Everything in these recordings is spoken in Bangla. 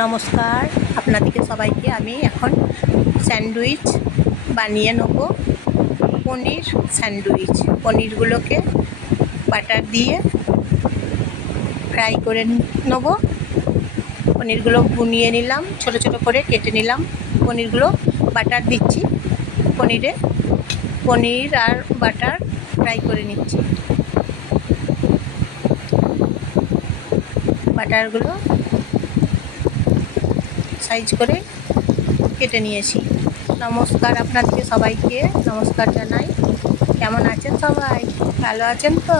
নমস্কার, আপনাদেরকে সবাইকে আমি এখন স্যান্ডউইচ বানিয়ে নেব। পনির স্যান্ডউইচ, পনিরগুলোকে বাটার দিয়ে ফ্রাই করে নেব। পনিরগুলো বুনিয়ে নিলাম, ছোট ছোট করে কেটে নিলাম। পনিরগুলো বাটার দিচ্ছি, পনির আর বাটার ফ্রাই করে নিচ্ছি। বাটারগুলো সাইজ করে কেটে নিয়েছি। নমস্কার, আপনাদেরকে সবাইকে নমস্কার জানাই। কেমন আছেন সবাই? ভালো আছেন তো?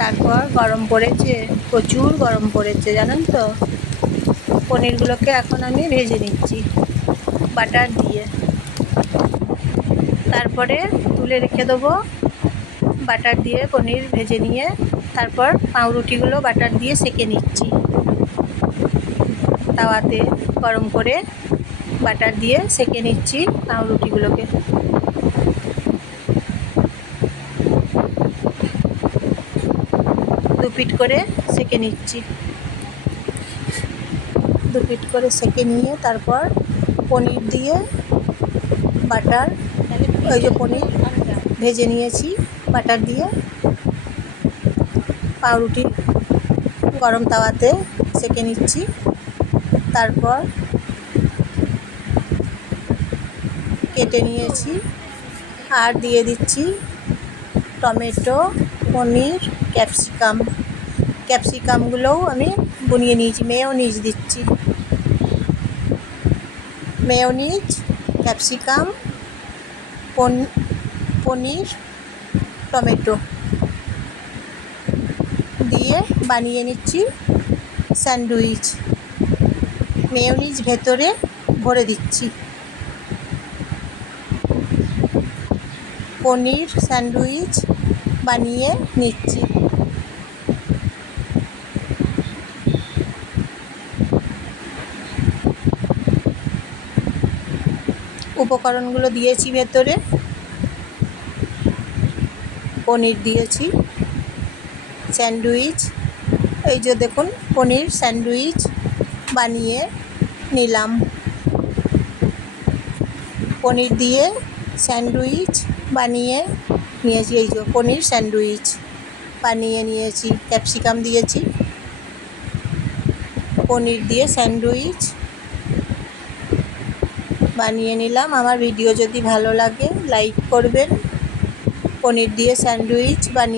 তারপর গরম পড়েছে, প্রচুর গরম পড়েছে জানেন তো। পনিরগুলোকে এখন আমি ভেজে নিচ্ছি বাটার দিয়ে, তারপরে তুলে রেখে দেবো। বাটার দিয়ে পনির ভেজে নিয়ে তারপর পাউরুটিগুলো বাটার দিয়ে সেঁকে নিচ্ছি। তাওয়াতে গরম করে বাটার দিয়ে সেঁকে নিচ্ছি পাউরুটিগুলোকে। দু পিঠ করে সেঁকে নিচ্ছি। দু পিঠ করে সেঁকে নিয়ে তারপর পনির দিয়ে বাটার, ওই যে পনির ভেজে নিয়েছি বাটার দিয়ে, পাউরুটি গরম তাওয়াতে সেঁকে নিচ্ছি। তারপর কেটে নিয়েছি আর দিয়ে দিচ্ছি টমেটো, পনির, ক্যাপসিকামগুলোও আমি বুনিয়ে নিয়েছি। মেয়োনিজ দিচ্ছি, মেয়োনিজ, ক্যাপসিকাম, পনির, টমেটো দিয়ে বানিয়ে নিচ্ছি স্যান্ডউইচ। মেয়োনিজ ভেতরে ভরে দিচ্ছি। পনির স্যান্ডউইচ বানিয়ে নিচ্ছি। উপকরণগুলো দিয়েছি ভেতরে, পনির দিয়েছি, স্যান্ডউইচ, এই যে দেখুন পনির স্যান্ডউইচ বানিয়ে নিলাম। পনির দিয়ে স্যান্ডউইচ বানিয়ে নিয়েছি, এই যে পনির স্যান্ডউইচ বানিয়ে নিয়েছি। ক্যাপসিকাম দিয়েছি, পনির দিয়ে স্যান্ডউইচ বানিয়ে নিলাম। আমার ভিডিও যদি ভালো লাগে লাইক করবেন। পনির দিয়ে স্যান্ডউইচ বানিয়ে